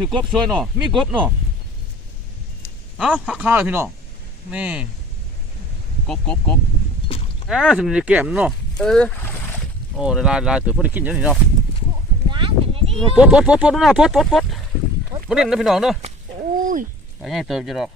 ถือกบสวยเนาะมีกบเนาะเอ้าหักขาเลยพี่น้องนี่กบกบกบเอ้าสำนีแก้มเนาะเออโอ้ได้ลายลายตัวพอได้กินอย่างนี้เนาะร้านเป็นอะไรปดปดปดปดดูนะปดปดปดมันนี่นะพี่น้องเนาะอุ้ยไปง่ายเติมจะดอก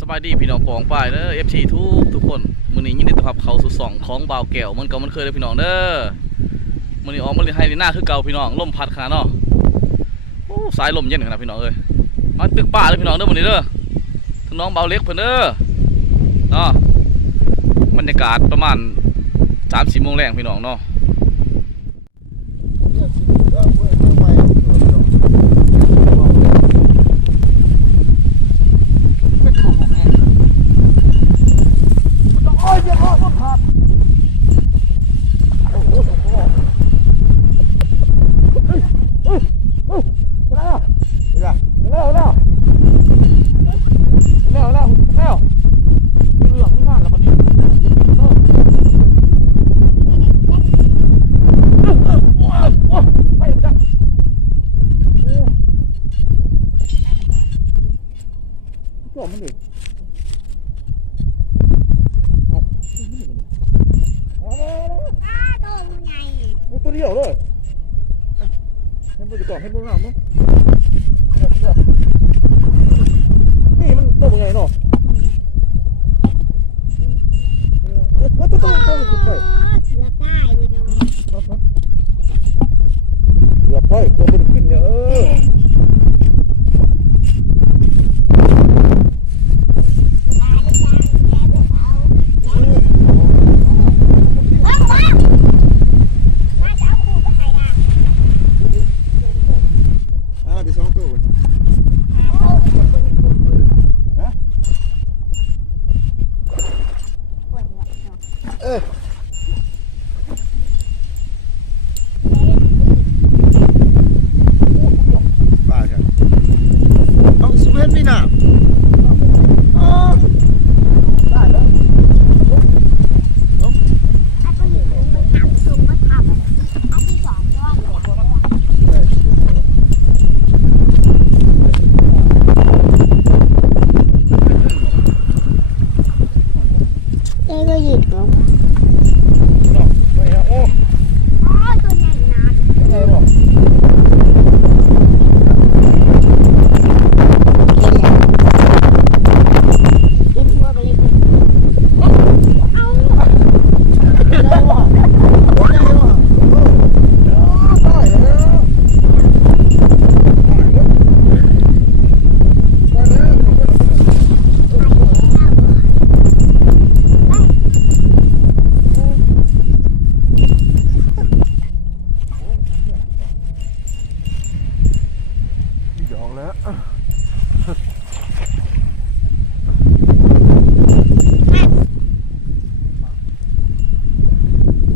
สบายดีพี่น้องปองป้ายเด้อ FC ทุกทุกคนมือนี้ยินดีต้อนรับเขาสู่สองของบ่าวแก้วมันก็มันเคยเด้อพี่น้องเด้อมือนี้ออกมาเล่นไฮลีน่าคือเก่าพี่น้องลมพัดขนาดเนาะโอ้สายลมเย็นขนาดพี่น้องเอ้ยมาตึกป่าเลยพี่น้องเด้อมือนี้เด้อทั้งน้องเบาเล็กเพิ่นเด้อเนาะบรรยากาศประมาณ3-4โมงแรงพี่น้องเนาะ เนี่ยสิเออเว้ยเว้ยไปเออเออ โอ้ยเจ็บ คอต้นขาดโอ้โหโอ้โหเฮ้ยเฮ้ยเฮ้ยแล้ว เดี๋ยว แล้วแล้วแล้วแล้วแล้วมีเรื่องมีงานแล้วบัดนี้เออเออเออโอ้ยโอ้ยไปบ่ได้โอ้จอมมันเลยเอาเอาเอาเอา อ้าโตมันใหญ่ เอาตัวเดียวเลยให้มันจะก่อนให้มันงามเนาะนี่มันตัวใหญ่เนาะเอ้ยตัวตัวตัวตัวไปเสือใต้พี่น้องเกือบไปเกือบไปกินเนี่ยเออ ตายแล้วจ้าแม่พวกเอาว้าวว้าวมาจะเอาคู่ไปใส่ละ อ่าเดี๋ยวสองตัว เออบ้าใช่เอาสเวนนี่น่ะอ๋อได้แล้ว เอาไปอยู่ตรงไปถามตรงไปถามเอาที่สอนยอดเลย เอ้ก็หยิบลงไปฮะโอ้ อ๋อ ตัวใหญ่นะยังไงบ่เล่นทั่วไปเลยเอา ได้ว่ะได้ว่ะได้แล้วได้แล้ว พี่จะออกแล้ว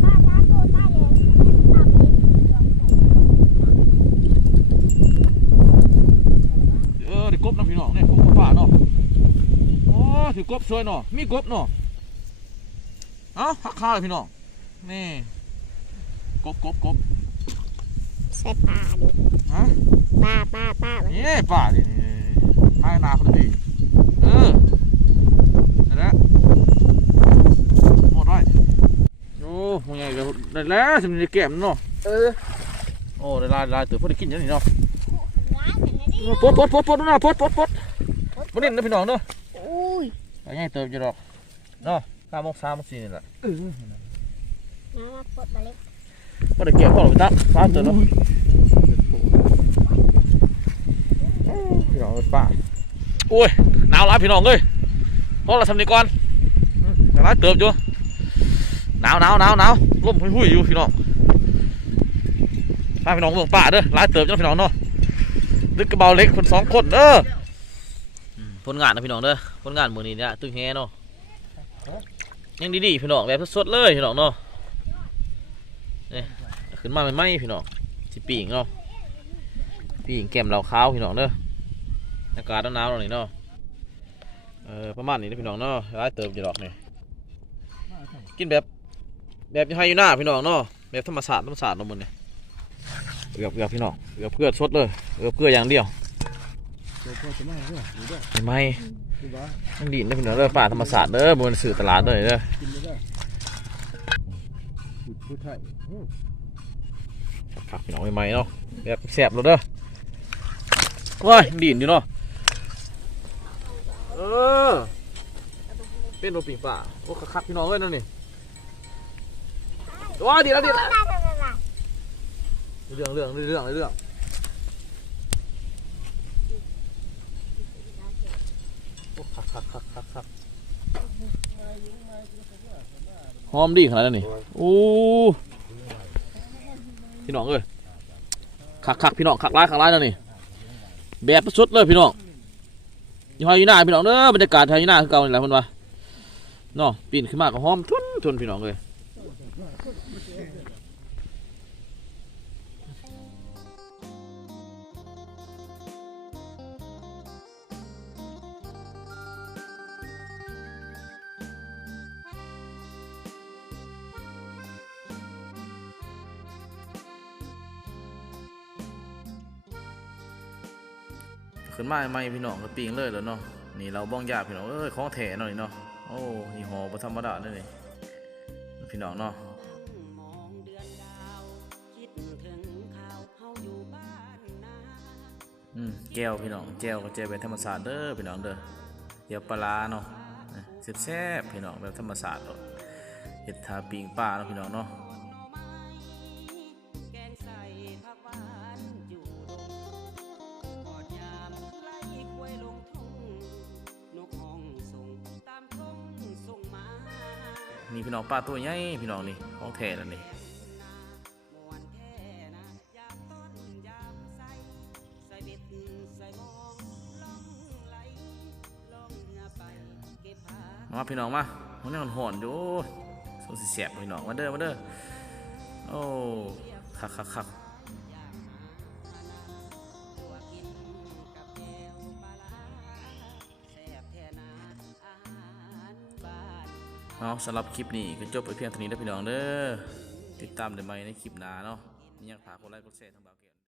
บ้านน้าโตได้เลยตามไป เออได้กบนะพี่น้องเนี่ยกบป่าเนาะโอ้ ถือกบสวยเนาะมีกบเนาะเอ้าหักขาเลยพี่น้องนี่กบกบกบใส่ปลาดิฮะปลาปลาปลาแบบนี่ป่าดิให้นาเขาดีเออนั่นแหละหมดไว้โอ้มึงไงก็ได้แล้วสำนีแก้มเนาะเออโอ้ได้ลายลายตัวพอได้กินอย่างนี้เนาะร้านเป็นอะไรปดปดปดปดดูนะปดปดปดมันนี่นะพี่น้องเนาะ อุ้ยไปง่ายเติมจะดอกเนาะสามโมงสามมงสี่นี่แหละน้าปลดมาเล็กก็ได้เก็บพวกเราไปตั้งสามตัวเนาะพี่น้องเป็นป่าโอ้ยหนาวร้ายพี่น้องเลยพวกเราทำนี่ก่อนอืมร้ายเติมอยู่หนาวหนาวหนาวหนาวลมหุ่ยอยู่พี่น้องพาพี่น้องเมืองป่าเด้อร้ายเติมจ้าพี่น้องเนาะนึกกระเบาเล็กคนสองคนเด้ออ ผลงานนะพี่น้องเด้อผลงานมือนี้เนี่ยตึงแฮเนาะยังดีๆพี่น้องแบบสดๆเลยพี่น้องเนาะเอขึ้นมาใหม่ๆพี่น้องสิปีงเนาะปีงแก้มเราขาวพี่น้องเด้ออากาศหนาวๆหน่อยเนาะเออประมาณนี้นะพี่น้องเนาะร้ายเติมอยู่ดอกนี่กินแบบแบบให้อยู่หน้าพี่น้องเนาะแบบธรรมศาสตร์ธรรมศาสตร์เนาะมันเนี่ยเอือบเอือบพี่น้องเอือบเพื่อสดเลยเอือบเพื่ออย่างเดียว เดี๋ยวพ่อจะมาเด้อหนูเด้อเห็นไหมดูว่ามันดีนะพี่น้องเด้อป่าธรรมศาสตร์เด้อบนสื่อตลาดเด้อเด้อกินไม่ได้หยุดพูดไทยโอ้ผักพี่น้องใหม่เนาะแบบแซ่บเลยเด้อว้ายดีนอยู่เนาะเออเป็นโรปิงป่าโอ้คักพี่น้องเอ้ยนั่นนี่ว้าดีแล้วดีแล้วได้ได้ได้ได้เรื่องเรื่องเรื่องเรื่องโอ้ คักคักคักคักคักหอมดีขนาดนั้นนี่โอ้พี่น้องเอ้ยคักคักพี่น้องคักร้ายคักร้ายแล้วนี่แบบสุดเลยพี่น้องยี่ห้อยีน่าพี่น้องเด้อบรรยากาศไทยีน่าคือเก่านี่แหละเพิ่นว่าเนาะปีนขึ้นมาก็หอมทุนทุนพี่น้องเลย ขึ้นมาใหม่พี่น้องก็ปิงเลยแล้วเนาะนี่เราบ้องยาพี่น้องเอ้ยของแถหน่อยเนาะโอ้ยี่ห้อบ่ธรรมดาเลยนี่พี่น้องเนาะมองเดือนดาวคิดถึงข่าวเฮาอยู่บ้านนาอืมแก้วพี่น้องแก้วก็แก้วแบบธรรมศาสตร์เด้อพี่น้องเด้อเดี๋ยวปลาเนาะแซ่บๆพี่น้องแบบธรรมศาสตร์เนาะเห็ดทาปิงปลาเนาะพี่น้องเนาะ นี่พี่น้องปลาตัวใหญ่พี่น้องนี่ของแท้แล้วนี่มาพี่น้องล่องไหลล่องเรือไปเก็บผ้ามาพี่น้องมามันยังหอนอยู่สงสิเสบพี่น้องมาเด้อมาเด้อโอ้คักคักคัก เอาสำหรับคลิปนี้ก็จบไปเพียงเท่านี้แล้วพี่น้องเด้อติดตามได้ใหมในคลิปหน้าเนาะนี่ยังฝากกดไลค์กดแชร์ทางบ้า